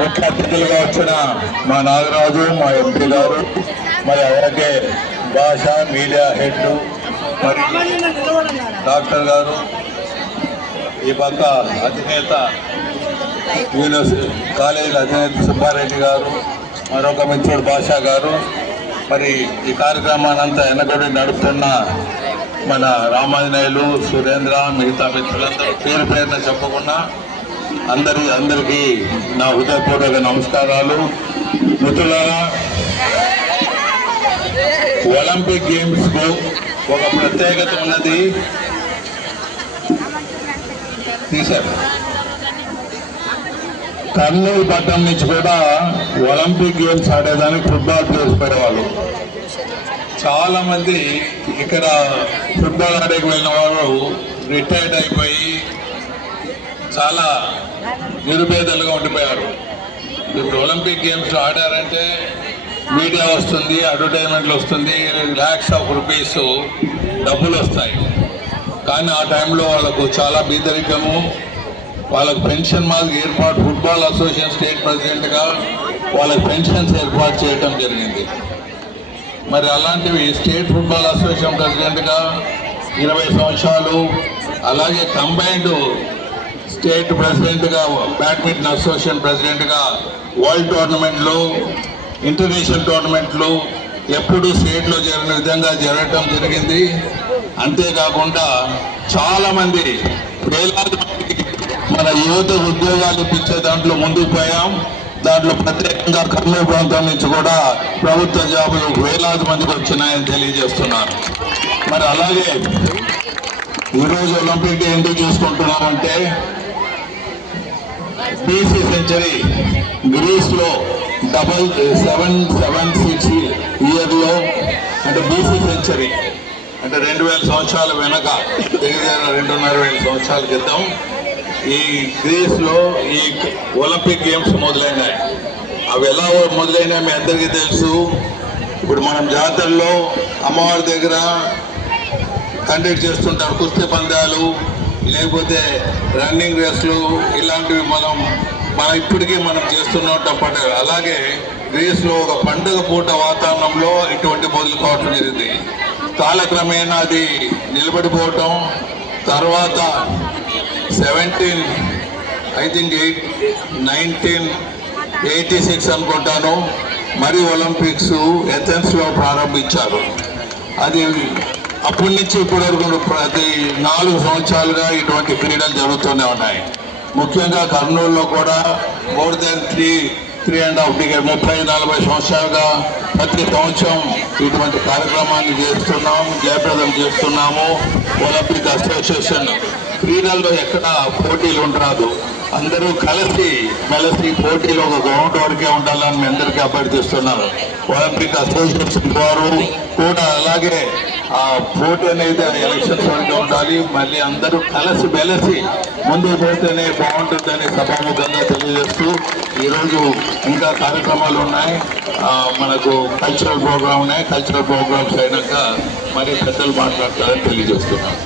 ముఖ్య అతిథులుగా వచ్చిన మా నాగరాజు, మా ఎంపీ గారు, మరి అలాగే భాష మీడియా హెడ్ మరి డాక్టర్ గారు, ఈ పక్క అధినేత యూనివర్సిటీ కాలేజీల అధినేత సుబ్బారెడ్డి గారు, మరొక మిత్రుడు భాషా గారు, మరి ఈ కార్యక్రమాన్ని అంతా వెనకబడి నడుపుతున్న మన రామాంజనేయులు, సురేంద్ర, మిగతా మిత్రులందరూ పేరు పేరున చెప్పకుండా అందరికీ నా హృదయపూర్వక నమస్కారాలు. మిత్రులారా, ఒలింపిక్ గేమ్స్ కు ఒక ప్రత్యేకత ఉన్నది. తీశారు కర్నూలు పట్టణం నుంచి కూడా ఒలింపిక్ గేమ్స్ ఆడేదానికి ఫుట్బాల్ ప్లేయర్స్ పడేవాళ్ళు. చాలా మంది ఇక్కడ ఫుట్బాల్ ఆడేకి వెళ్ళిన వారు రిటైర్డ్ అయిపోయి చాలా నిరుపేదలుగా ఉండిపోయారు. ఇప్పుడు ఒలింపిక్ గేమ్స్లో ఆడారంటే మీడియా వస్తుంది, అడ్వర్టైజ్మెంట్లు వస్తుంది, లాక్స్ ఆఫ్ రూపీస్ డబ్బులు వస్తాయి. కానీ ఆ టైంలో వాళ్ళకు చాలా బీదరికము, వాళ్ళకు పెన్షన్ మాకు ఏర్పాటు, ఫుట్బాల్ అసోసియేషన్ స్టేట్ ప్రెసిడెంట్గా వాళ్ళకి పెన్షన్స్ ఏర్పాటు చేయడం జరిగింది. మరి అలాంటివి స్టేట్ ఫుట్బాల్ అసోసియేషన్ ప్రెసిడెంట్గా 20 సంవత్సరాలు, అలాగే కంబైన్డ్ స్టేట్ ప్రెసిడెంట్గా, బ్యాడ్మింటన్ అసోసియేషన్ ప్రెసిడెంట్గా వరల్డ్ టోర్నమెంట్లు, ఇంటర్నేషనల్ టోర్నమెంట్లు ఎప్పుడు స్టేట్లో జరిగిన విధంగా జరగటం జరిగింది. అంతేకాకుండా చాలామంది వేలాది మందికి మన యువత ఉద్యోగాలు ఇప్పించే దాంట్లో ముందుకు పోయాం. దాంట్లో ప్రత్యేకంగా కర్నూలు ప్రాంతం నుంచి కూడా ప్రభుత్వ జాబులు వేలాది మందికి వచ్చినాయని తెలియజేస్తున్నారు. మరి అలాగే ఈరోజు ఒలింపిక్ ఎందుకు చూసుకుంటున్నామంటే, బీసీ సెంచరీ గ్రీస్లో 776 ఇయర్లో, అంటే బీసీ సెంచరీ అంటే 2000 సంవత్సరాల వెనక, దగ్గర 2500 సంవత్సరాల క్రితం ఈ గ్రీస్లో ఈ ఒలింపిక్ గేమ్స్ మొదలైనాయి. అవి ఎలా మొదలైనాయి మీ అందరికీ తెలుసు. ఇప్పుడు మనం జాతరలో అమ్మవారి దగ్గర కండక్ట్ చేస్తుంటారు కుస్తీ పందాలు, లేకపోతే రన్నింగ్ రేస్లు, ఇలాంటివి మనం ఇప్పటికీ మనం చేస్తున్నట్టు పండుగ. అలాగే గ్రీస్లో ఒక పండుగ పూట వాతావరణంలో ఇటువంటి మొదలు కావటం జరిగింది. కాలక్రమేణా అది నిలబడిపోవటం, తర్వాత 1986 అనుకుంటాను మరి ఒలింపిక్స్ ఏథెన్స్లో ప్రారంభించారు. అది అప్పటి నుంచి ఇప్పటి వరకు ప్రతి 4 సంవత్సరాలుగా ఇటువంటి క్రీడలు జరుగుతూనే ఉన్నాయి. ముఖ్యంగా కర్నూలులో కూడా మోర్ దెన్ 3.5 డికేడ్ 30-40 సంవత్సరాలుగా ప్రతి సంవత్సరం ఇటువంటి కార్యక్రమాన్ని చేస్తున్నాం, జయప్రదం చేస్తున్నాము. ఒలింపిక్ అసోసియేషన్ క్రీడల్లో ఎక్కడ పోటీలు ఉండరాదు, అందరూ మెలిసి పోటీలో ఒక గ్రౌండ్ వరకే ఉండాలని మీ అందరికీ అభ్యర్థిస్తున్నారు. ఒలింపిక్ అసోసియేషన్ వారు కూడా అలాగే ఆ పోటీ అనేది ఎలక్షన్స్ వరకు ఉండాలి. మళ్ళీ అందరూ మెలిసి ముందుకు పోతేనే బాగుంటుందని సభాముఖంగా తెలియజేస్తూ, ఈరోజు ఇంకా కార్యక్రమాలు ఉన్నాయి. మనకు కల్చరల్ ప్రోగ్రామ్ ఉన్నాయి. కల్చరల్ ప్రోగ్రామ్స్ అయినాక మరి పెద్దలు మాట్లాడతారని తెలియజేస్తున్నాను.